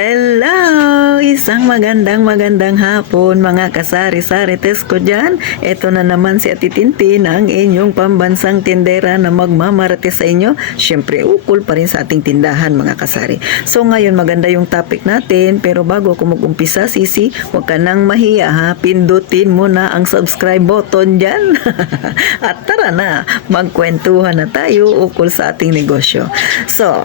Hello! Isang magandang hapon mga kasari-sarites ko dyan. Ito na naman si Ate Tintin, ang inyong pambansang tindera na magmamarate sa inyo. Siyempre, ukol pa rin sa ating tindahan mga kasari. So ngayon maganda yung topic natin, pero bago ako mag-umpisa, Sisi, huwag ka nang mahiya ha. Pindutin mo na ang subscribe button dyan. At tara na, magkwentuhan na tayo ukol sa ating negosyo. So,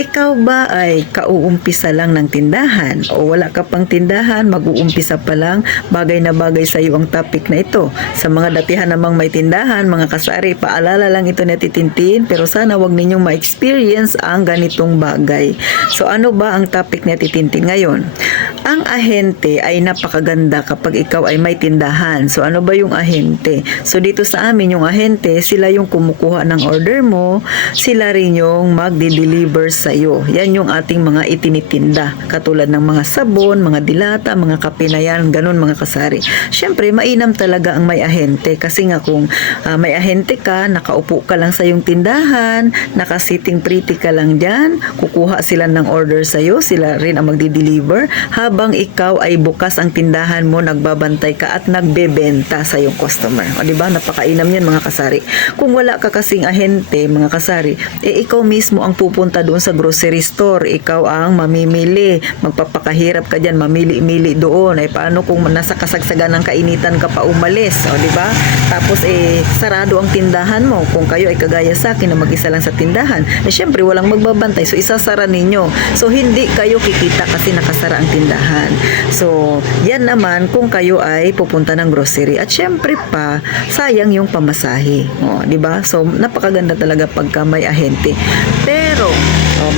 ikaw ba ay kauumpisa lang ng tindahan o wala ka pang tindahan, mag-uumpisa pa lang? Bagay na bagay sa iyo ang topic na ito. Sa mga datihan namang may tindahan, mga kasari, paalala lang ito na titintin, pero sana wag ninyong ma-experience ang ganitong bagay. So ano ba ang topic na titintin ngayon? Ang ahente ay napakaganda kapag ikaw ay may tindahan. So ano ba yung ahente? So dito sa amin yung ahente, sila yung kumukuha ng order mo, sila rin yung magde-deliver sa iyo. Yan yung ating mga itinitinda. Katulad ng mga sabon, mga dilata, mga kape na yan, ganun mga kasari. Siyempre, mainam talaga ang may ahente. Kasi nga kung may ahente ka, nakaupo ka lang sa yung tindahan, nakasiting pretty ka lang dyan, kukuha sila ng order sa iyo, sila rin ang magde-deliver, habang ikaw ay bukas ang tindahan mo, nagbabantay ka at nagbebenta sa yung customer. O diba? Napakainam yan mga kasari. Kung wala ka kasing ahente, mga kasari, ikaw mismo ang pupunta doon sa grocery store, ikaw ang mamimili, magpapakahirap ka dyan, mamili-mili doon. Ay paano kung nasa kasagsagan ng kainitan ka pa umalis, o di ba? Tapos sarado ang tindahan mo. Kung kayo ay kagaya sa akin na mag-isa lang sa tindahan, syempre walang magbabantay, so isasara ninyo. So hindi kayo kikita kasi nakasara ang tindahan. So yan naman kung kayo ay pupunta ng grocery. At syempre pa, sayang yung pamasahe, o di ba? So napakaganda talaga pagka may ahente. Pero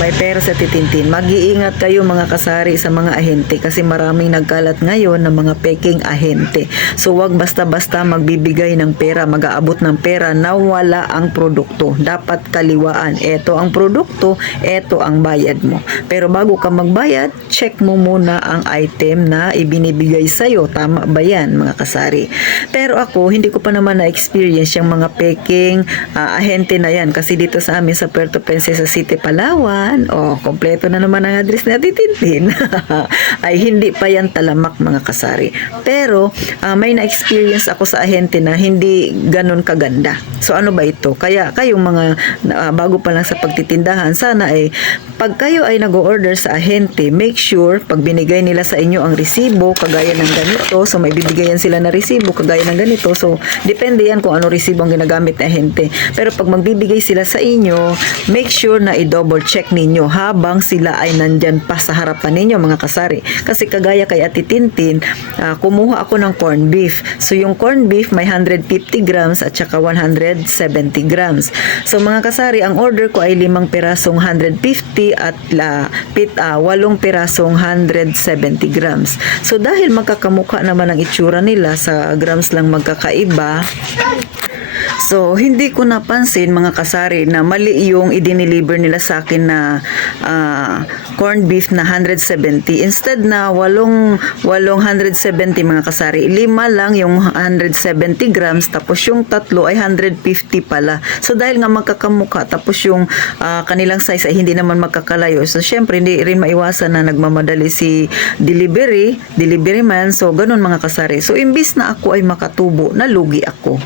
may pera sa titintin. Mag-iingat kayo mga kasari sa mga ahente kasi maraming nagkalat ngayon ng mga peking ahente. So wag basta-basta magbibigay ng pera, mag-aabot ng pera na wala ang produkto. Dapat kaliwaan. Ito ang produkto, ito ang bayad mo. Pero bago ka magbayad, check mo muna ang item na ibinibigay sa'yo. Tama ba yan mga kasari? Pero ako, hindi ko pa naman na-experience yung mga peking ahente na yan kasi dito sa amin sa Puerto Princesa City, Palawan, kompleto na naman ang address na titintin. Ay hindi pa yan talamak mga kasari. Pero may na-experience ako sa ahente na hindi ganun kaganda. So ano ba ito? Kaya kayong mga bago pa lang sa pagtitindahan, sana pag kayo ay nag-order sa ahente, make sure pag binigay nila sa inyo ang resibo kagaya ng ganito, so may bibigayan sila na resibo kagaya ng ganito. So depende yan kung ano resibo ang ginagamit ng ahente. Pero pag magbibigay sila sa inyo, make sure na i-double check ninyo habang sila ay nandyan pa sa harapan ninyo mga kasari. Kasi kagaya kay Ate Tintin, kumuha ako ng corned beef. So yung corned beef may 150 grams at saka 170 grams. So mga kasari, ang order ko ay 5 pirasong 150 at 8 pirasong 170 grams. So dahil magkakamukha naman ang itsura nila, sa grams lang magkakaiba, so hindi ko napansin mga kasari na mali yung i-deliver nila sa akin na corned beef na 170. Instead na 8 170 mga kasari, 5 lang yung 170 grams, tapos yung tatlo ay 150 pala. So dahil nga magkakamukha, tapos yung kanilang size ay hindi naman magkakalayo, so syempre hindi rin maiwasan na nagmamadali si delivery man. So ganun mga kasari. So imbis na ako ay makatubo, nalugi ako.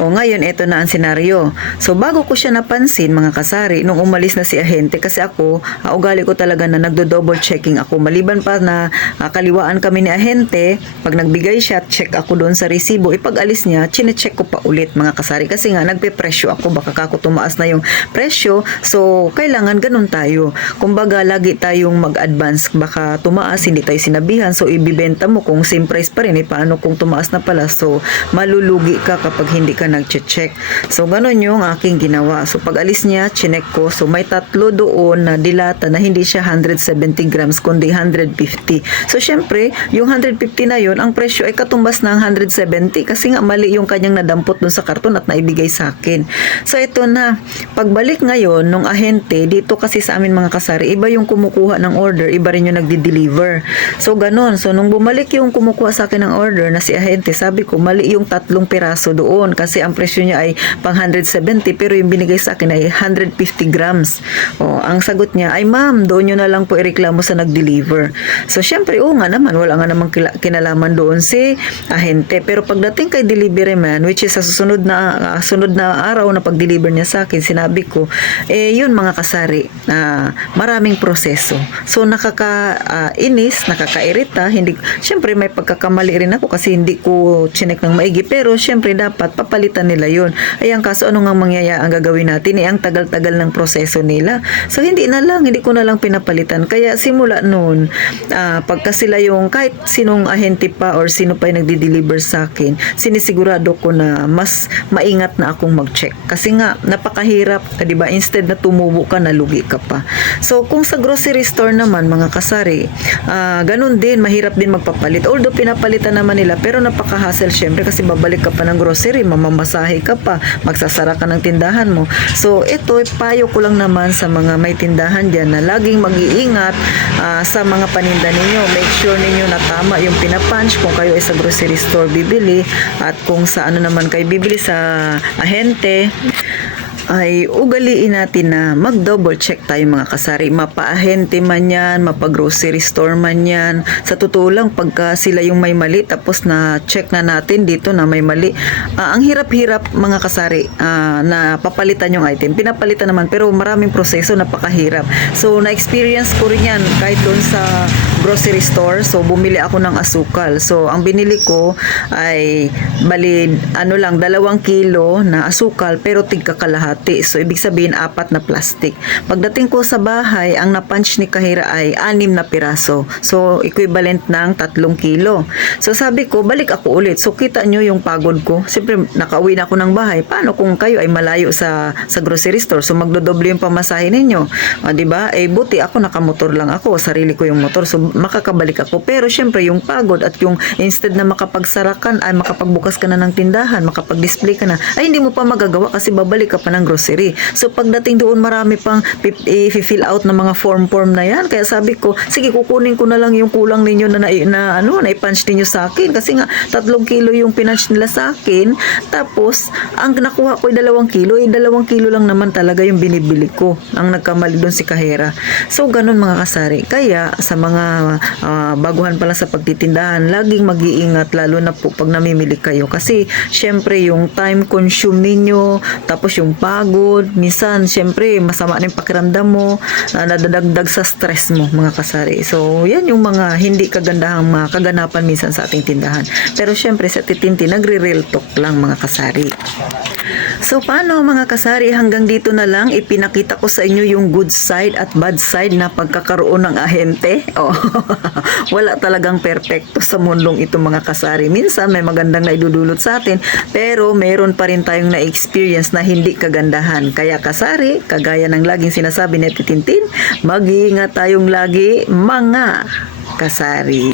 O ngayon ito na ang senaryo. So bago ko siya napansin mga kasari, nung umalis na si ahente, kasi ako ugali ko talaga na nagdo-double checking ako. Maliban pa na kaliwaan kami ni ahente, pag nagbigay siya, check ako doon sa resibo. Pag alis niya, chine-check ko pa ulit mga kasari. Kasi nga nagpe-presyo ako, baka kako tumaas na yung presyo. So kailangan ganun tayo. Kumbaga lagi tayong mag-advance, baka tumaas, hindi tayo sinabihan. So ibibenta mo kung same price pa rin, paano kung tumaas na pala? So malulugi ka kapag hindi ka nag-check. So ganun yung aking ginawa. So pag alis niya, chinek ko. So may tatlo doon na dilata na hindi siya 170 grams kundi 150. So syempre, yung 150 na yun, ang presyo ay katumbas ng 170 kasi nga mali yung kanyang nadampot doon sa karton at naibigay sa akin. So ito na, pagbalik ngayon nung ahente, dito kasi sa amin mga kasari, iba yung kumukuha ng order, iba rin yung nagdi-deliver. So ganun. So nung bumalik yung kumukuha sa akin ng order na si ahente, sabi ko, mali yung 3 piraso doon kasi ang presyo niya ay pang 170 pero yung binigay sa akin ay 150 grams. Ang sagot niya ay, ma'am, doon nyo na lang po ireklamo sa nag-deliver. So syempre, nga naman, wala nga namang kinalaman doon si ahente. Pero pagdating kay delivery man, which is sa sunod na araw na pag-deliver niya sa akin, sinabi ko, yun mga kasari, maraming proseso. So nakakainis, nakakairita, syempre may pagkakamali rin ako kasi hindi ko chinek ng maigi, pero syempre dapat papalitan nila yun. Ay ang kaso, ano nga ang gagawin natin? Ang tagal-tagal ng proseso nila. So hindi ko na lang pinapalitan. Kaya simula noon, pagka sila yung kahit sinong ahente pa or sino pa yung nagdi-deliver sa akin, sinisigurado ko na mas maingat na akong mag-check. Kasi nga, napakahirap, di ba? Instead na tumubo ka, nalugi ka pa. So, kung sa grocery store naman, mga kasari, ganun din, mahirap din magpapalit. Although, pinapalitan naman nila, pero napaka-hassle syempre kasi babalik ka pa ng grocery, mamamasahe ka pa, magsasara ka ng tindahan mo. So, ito, payo ko lang naman sa mga may tindahan dyan na laging mag-iingat sa mga paninda ninyo. Make sure ninyo na tama yung pinapunch kung kayo ay sa grocery store bibili, at kung sa ano naman kayo bibili sa ahente, ay ugaliin natin na mag-double check tayo mga kasari. Mapa-ahente man yan, mapa-grocery store man yan. Sa totoo lang, pagka sila yung may mali, tapos na check na natin dito na may mali, ang hirap-hirap mga kasari na papalitan yung item. Pinapalitan naman, pero maraming proseso, napakahirap. So, na-experience ko rin yan kahit doon sa grocery store. So, bumili ako ng asukal. So, ang binili ko ay 2 kilo na asukal, pero tigkakalahati. So, ibig sabihin, 4 na plastic. Pagdating ko sa bahay, ang na-punch ni Kahira ay 6 na piraso. So, equivalent ng 3 kilo. So, sabi ko, balik ako ulit. So, kita nyo yung pagod ko. Siyempre, nakauwi na ako ng bahay. Paano kung kayo ay malayo sa grocery store? So, magdodoble yung pamasahe ninyo. Diba? Buti ako, nakamotor lang ako. Sarili ko yung motor. So, makakabalik ako. Pero, syempre, yung pagod at yung instead na makapagsarakan, ay makapagbukas ka na ng tindahan, makapag-display ka na, ay hindi mo pa magagawa kasi babalik ka pa ng grocery. So, pagdating doon, marami pang i-fill out na mga form na yan. Kaya sabi ko, sige, kukunin ko na lang yung kulang ninyo na i-punch ninyo sa akin. Kasi nga, 3 kilo yung pinunch nila sa akin. Tapos, ang nakuha ko ay 2 kilo. 2 kilo lang naman talaga yung binibili ko. Ang nagkamali doon si Kahera. So, ganun mga kasari. Kaya, sa mga baguhan pala sa pagtitindahan, laging mag-iingat, lalo na po pag namimili kayo. Kasi, syempre, yung time consume ninyo, tapos yung pagod, minsan, syempre, masama na yung pakiramdam mo, nadadagdag sa stress mo, mga kasari. So, yan yung mga hindi kagandahang mga kaganapan minsan sa ating tindahan. Pero, syempre, sa titinti, nagre-real talk lang, mga kasari. So, paano, mga kasari? Hanggang dito na lang, ipinakita ko sa inyo yung good side at bad side na pagkakaroon ng ahente. Wala talagang perfecto sa mundong ito, mga kasari. Minsan, may magandang naidudulot sa atin, pero meron pa rin tayong na-experience na hindi kagandahan. Kaya kasari, kagaya ng laging sinasabi ni Titintin, mag-iingat tayong lagi, mga kasari.